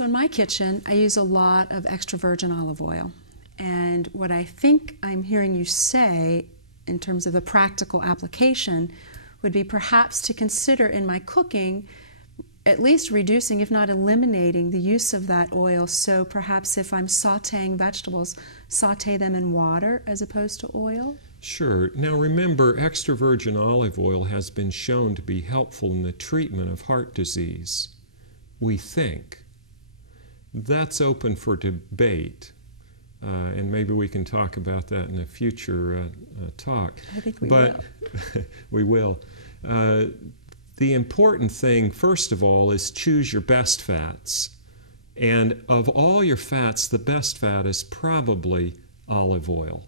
So in my kitchen, I use a lot of extra virgin olive oil. And what I think I'm hearing you say in terms of the practical application would be perhaps to consider in my cooking at least reducing, if not eliminating, the use of that oil. So perhaps if I'm sautéing vegetables, sauté them in water as opposed to oil? Sure. Now remember, extra virgin olive oil has been shown to be helpful in the treatment of heart disease. We think. That's open for debate. And maybe we can talk about that in a future talk. I think we will. We will. The important thing, first of all, is choose your best fats. And of all your fats, the best fat is probably olive oil.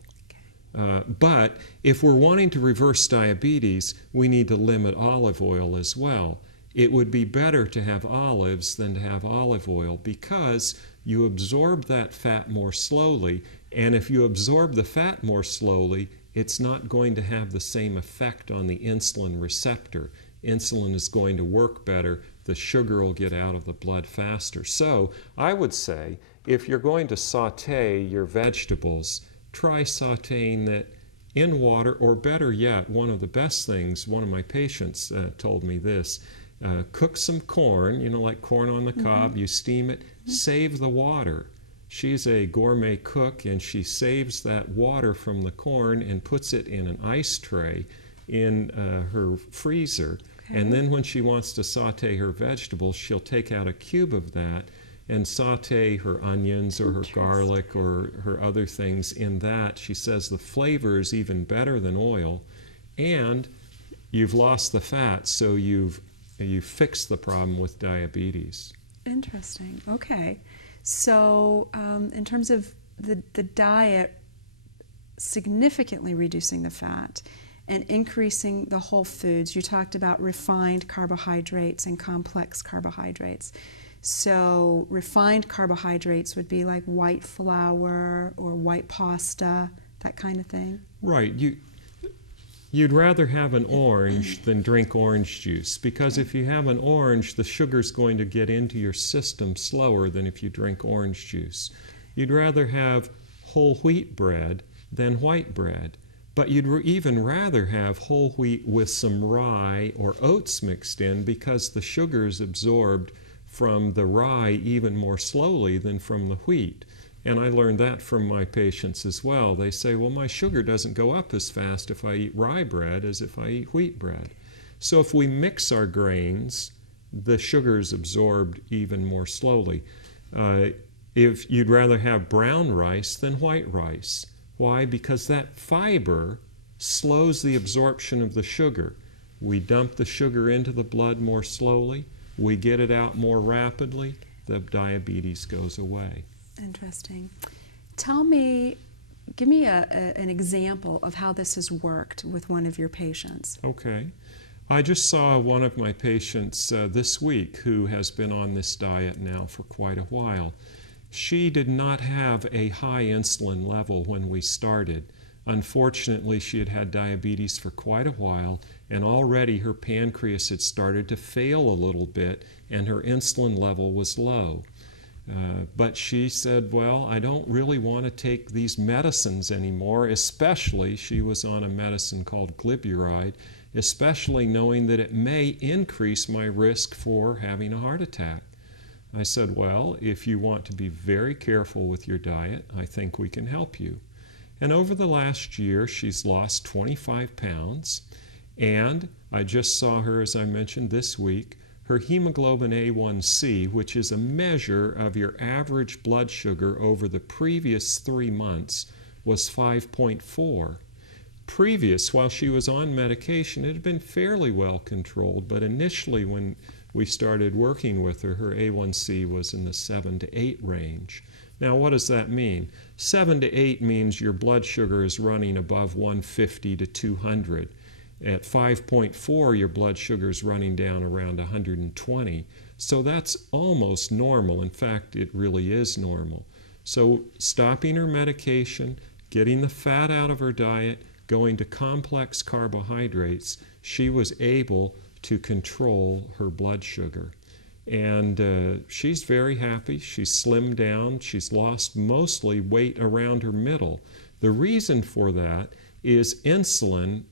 But if we're wanting to reverse diabetes, we need to limit olive oil as well. It would be better to have olives than to have olive oil because you absorb that fat more slowly, and if you absorb the fat more slowly, it's not going to have the same effect on the insulin receptor. Insulin is going to work better, the sugar will get out of the blood faster. So I would say if you're going to saute your vegetables, try sauteing that in water, or better yet, one of the best things, one of my patients told me this, cook some corn, like corn on the cob, you steam it, save the water. She's a gourmet cook, and she saves that water from the corn and puts it in an ice tray in her freezer. Okay. And then when she wants to saute her vegetables, she'll take out a cube of that and saute her onions or her garlic or her other things in that. She says the flavor is even better than oil, and you've lost the fat, so you fix the problem with diabetes. Interesting. Okay. So in terms of the diet, significantly reducing the fat and increasing the whole foods, you talked about refined carbohydrates and complex carbohydrates. So refined carbohydrates would be like white flour or white pasta, that kind of thing? Right. You'd rather have an orange than drink orange juice, because if you have an orange, the sugar's going to get into your system slower than if you drink orange juice. You'd rather have whole wheat bread than white bread, but you'd even rather have whole wheat with some rye or oats mixed in, because the sugar is absorbed from the rye even more slowly than from the wheat. And I learned that from my patients as well. They say, well, my sugar doesn't go up as fast if I eat rye bread as if I eat wheat bread. So if we mix our grains, the sugar is absorbed even more slowly. If you'd rather have brown rice than white rice. Why? Because that fiber slows the absorption of the sugar. We dump the sugar into the blood more slowly. We get it out more rapidly. The diabetes goes away. Interesting. Give me an example of how this has worked with one of your patients. Okay. I just saw one of my patients this week who has been on this diet now for quite a while. She did not have a high insulin level when we started. Unfortunately, she had had diabetes for quite a while, and already her pancreas had started to fail a little bit, and her insulin level was low. But she said, well, I don't really want to take these medicines anymore, especially, she was on a medicine called glyburide, especially knowing that it may increase my risk for having a heart attack. I said, well, if you want to be very careful with your diet, I think we can help you. And over the last year, she's lost 25 pounds, and I just saw her, as I mentioned, this week. Her hemoglobin A1C, which is a measure of your average blood sugar over the previous 3 months, was 5.4. Previous, while she was on medication, it had been fairly well controlled, but initially when we started working with her, her A1C was in the 7 to 8 range. Now, what does that mean? 7 to 8 means your blood sugar is running above 150 to 200. At 5.4, your blood sugar is running down around 120. So that's almost normal. In fact, it really is normal. So stopping her medication, getting the fat out of her diet, going to complex carbohydrates, she was able to control her blood sugar. And she's very happy. She's slimmed down. She's lost mostly weight around her middle. The reason for that is insulin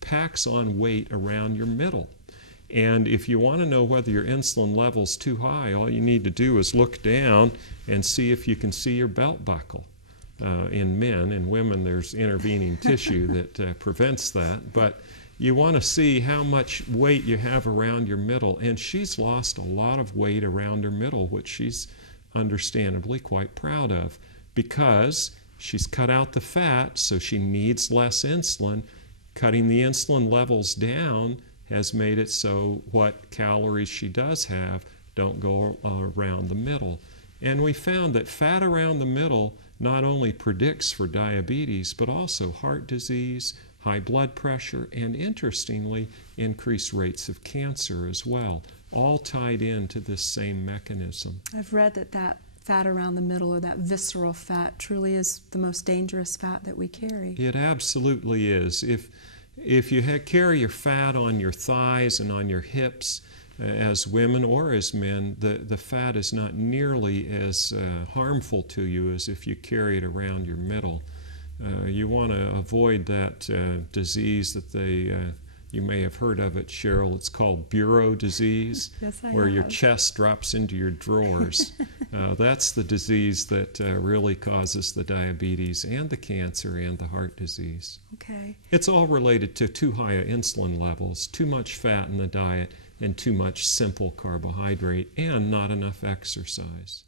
packs on weight around your middle. And if you want to know whether your insulin level's too high, all you need to do is look down and see if you can see your belt buckle. In men. In women, there's intervening tissue that prevents that. But you want to see how much weight you have around your middle. And she's lost a lot of weight around her middle, which she's understandably quite proud of, because she's cut out the fat, so she needs less insulin. Cutting the insulin levels down has made it so what calories she does have don't go around the middle. And we found that fat around the middle not only predicts for diabetes, but also heart disease, high blood pressure, and interestingly, increased rates of cancer as well, all tied into this same mechanism. I've read that fat around the middle, or that visceral fat, truly is the most dangerous fat that we carry. It absolutely is. If you carry your fat on your thighs and on your hips, as women or as men, the fat is not nearly as harmful to you as if you carry it around your middle. You want to avoid that disease that you may have heard of it, Cheryl. It's called bureau disease, Yes, I where have. your chest drops into your drawers. That's the disease that really causes the diabetes and the cancer and the heart disease. Okay. It's all related to too high insulin levels, too much fat in the diet, and too much simple carbohydrate, and not enough exercise.